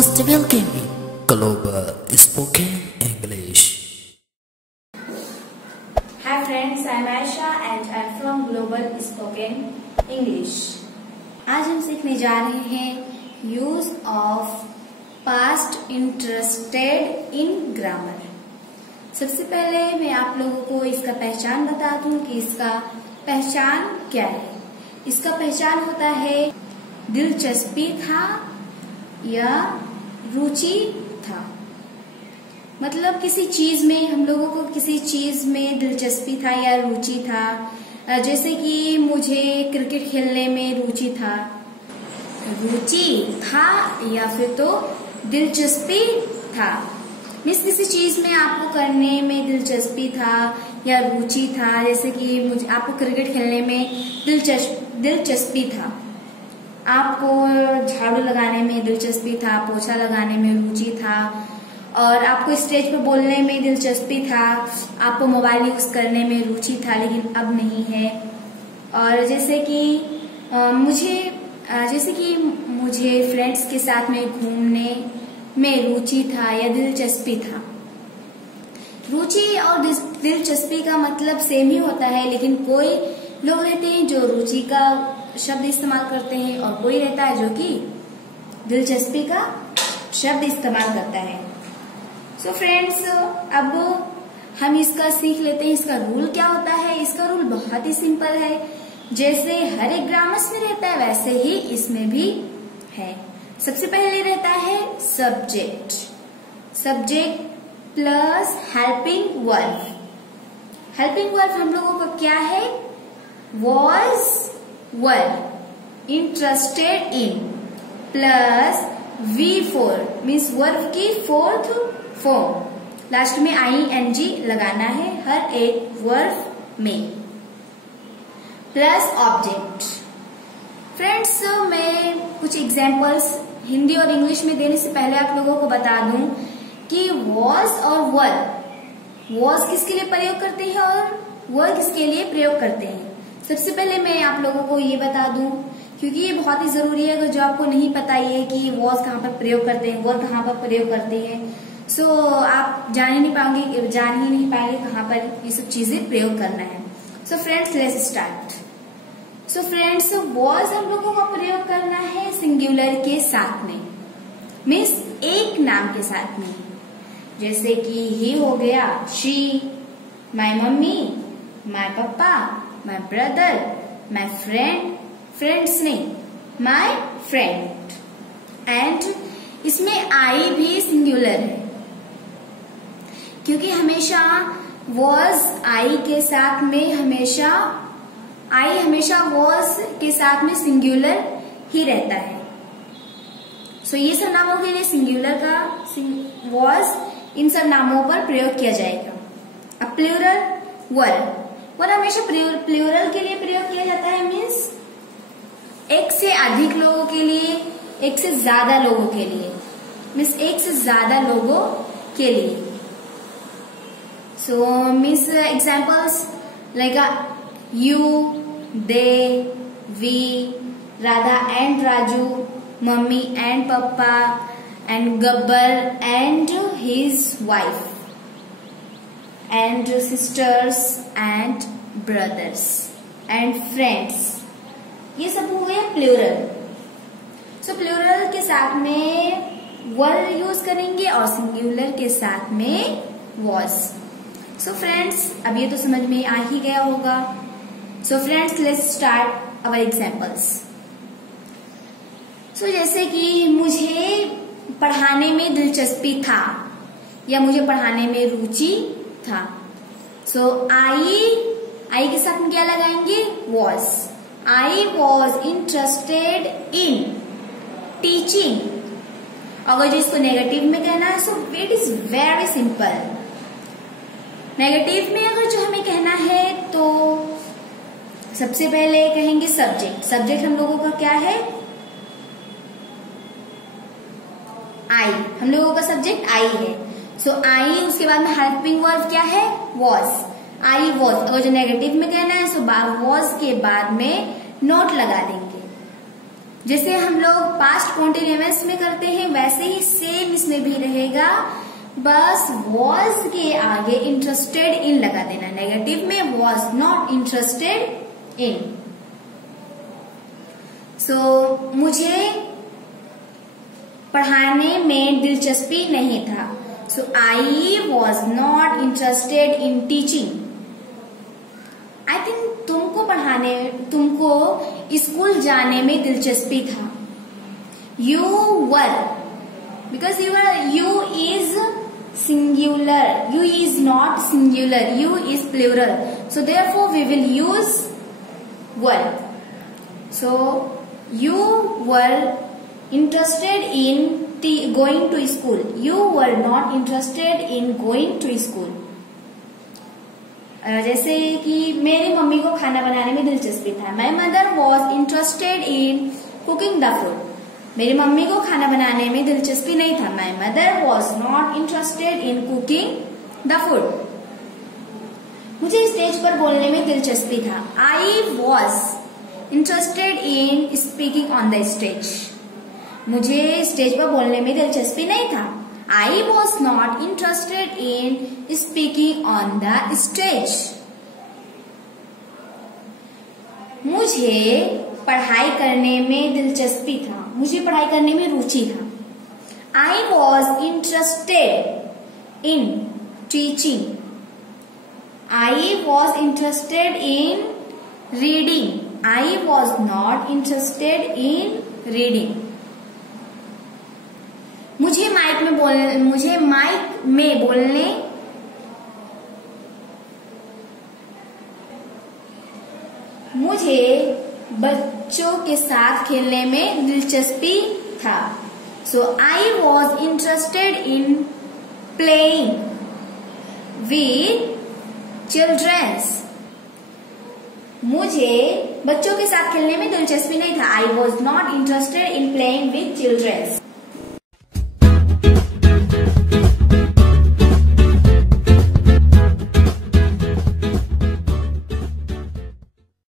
Namaste, welcome in Global Spoken English. Hi friends, I'm Aisha and I'm from Global Spoken English. आज हम सीखने जा रहे हैं use of past interested in grammar. सबसे पहले मैं आप लोगों को इसका पहचान बता दूं कि इसका पहचान क्या है। इसका पहचान होता है दिलचस्पी था या रुचि था। मतलब किसी चीज में हम लोगों को किसी चीज में दिलचस्पी था या रुचि था। जैसे कि मुझे क्रिकेट खेलने में रुचि था, रुचि था या फिर तो दिलचस्पी था। मीन्स किसी चीज में आपको करने में दिलचस्पी था या रुचि था। जैसे कि मुझे आपको क्रिकेट खेलने में दिलचस्पी था, आपको झाड़ू लगाने में दिलचस्पी था, पोछा लगाने में रुचि था, और आपको स्टेज पर बोलने में दिलचस्पी था, आपको मोबाइल यूज करने में रुचि था लेकिन अब नहीं है। और जैसे कि मुझे फ्रेंड्स के साथ में घूमने में रुचि था या दिलचस्पी था। रुचि और दिलचस्पी का मतलब सेम ही होता है, लेकिन कोई लोग रहते हैं जो रुचि का शब्द इस्तेमाल करते हैं और कोई रहता है जो कि दिलचस्पी का शब्द इस्तेमाल करता है। सो फ्रेंड्स, अब हम इसका सीख लेते हैं इसका रूल क्या होता है। इसका रूल बहुत ही सिंपल है। जैसे हर एक ग्रामर्स में रहता है वैसे ही इसमें भी है। सबसे पहले रहता है subject, subject plus helping verb. Helping verb हम लोगों का क्या है? Was verb, interested in plus V4 means verb की फोर्थ फॉर्म। लास्ट में ING लगाना है हर एक वर्ब में, प्लस ऑब्जेक्ट। फ्रेंड्स, मैं कुछ एग्जांपल्स हिंदी और इंग्लिश में देने से पहले आप लोगों को बता दूं कि वॉज और वर्ब, वॉज किसके लिए प्रयोग करते हैं और वर्ब किसके लिए प्रयोग करते हैं। सबसे पहले मैं आप लोगों को ये बता दूं, क्योंकि ये बहुत ही जरूरी है। अगर जो आपको नहीं पता ये कि वॉज कहाँ पर प्रयोग करते हैं, वर्ब कहाँ पर प्रयोग करते हैं, सो आप जान ही नहीं पाएंगे कहाँ पर ये सब चीजें प्रयोग करना है। सो friends, let's start. So friends, was हम लोगों को प्रयोग करना है सिंगुलर के साथ में, मीन्स एक नाम के साथ में। जैसे कि ही हो गया, शी, माय मम्मी, माय पापा, my brother, my friend, friends नहीं, माय फ्रेंड। एंड इसमें आई भी सिंगुलर है, क्योंकि हमेशा वॉज आई के साथ में हमेशा वॉज के साथ में सिंगुलर ही रहता है। सो ये सब नामों के लिए सिंगुलर का वॉज इन सब नामों पर प्रयोग किया जाएगा। अब प्लूरल वर्ब हमेशा प्लूरल के लिए प्रयोग किया जाता है, मीन्स एक से अधिक लोगों के लिए, एक से ज्यादा लोगों के लिए, मीन्स एक से ज्यादा लोगों के लिए। So means examples like you, they, we, Radha and Raju, mummy and papa, and Gabbar and his wife, and sisters and brothers and friends। ये सब हो गया प्लूरल। सो प्लूरल के साथ में वर्ब यूज करेंगे और सिंगुलर के साथ में वॉज। सो फ्रेंड्स, अब ये तो समझ में आ ही गया होगा। So friends, let's start our examples. So जैसे कि मुझे पढ़ाने में दिलचस्पी था या मुझे पढ़ाने में रुचि था। सो आई के साथ में क्या लगाएंगे? Was. I was interested in teaching. अगर जो इसको नेगेटिव में कहना है, so it is very simple. Negative में अगर जो हमें कहना है तो सबसे पहले कहेंगे सब्जेक्ट। सब्जेक्ट हम लोगों का क्या है? आई। हम लोगों का सब्जेक्ट आई है। सो आई, उसके बाद में हेल्पिंग वर्ब क्या है? वॉज। I was. अगर जो नेगेटिव में कहना है सो वॉज के बाद में नोट लगा देंगे। जैसे हम लोग पास्ट कॉन्टिन्यूअस में करते हैं वैसे ही सेम इसमें भी रहेगा, बस वॉज के आगे इंटरेस्टेड इन लगा देना। नेगेटिव में was not interested in. So मुझे पढ़ाने में दिलचस्पी नहीं था। So I was not interested in teaching. I think तुमको स्कूल जाने में दिलचस्पी था। You were, because you is singular, you is not singular, you is plural, so therefore we will use were. So you were interested in going to school. You were not interested in going to school. जैसे कि मेरी mummy को खाना बनाने में दिलचस्पी था। My mother was interested in cooking the food. मेरी मम्मी को खाना बनाने में दिलचस्पी नहीं था। My mother was not interested in cooking the food. मुझे स्टेज पर बोलने में दिलचस्पी था। I was interested in speaking on the stage. मुझे स्टेज पर बोलने में दिलचस्पी नहीं था। I was not interested in speaking on the stage. मुझे पढ़ाई करने में दिलचस्पी था, मुझे पढ़ाई करने में रुचि था। I was interested in teaching. I was interested in reading. I was not interested in reading. मुझे माइक में बोलने मुझे बच्चों के साथ खेलने में दिलचस्पी था। So I was interested in playing with childrens. मुझे बच्चों के साथ खेलने में दिलचस्पी नहीं था। I was not interested in playing with children's.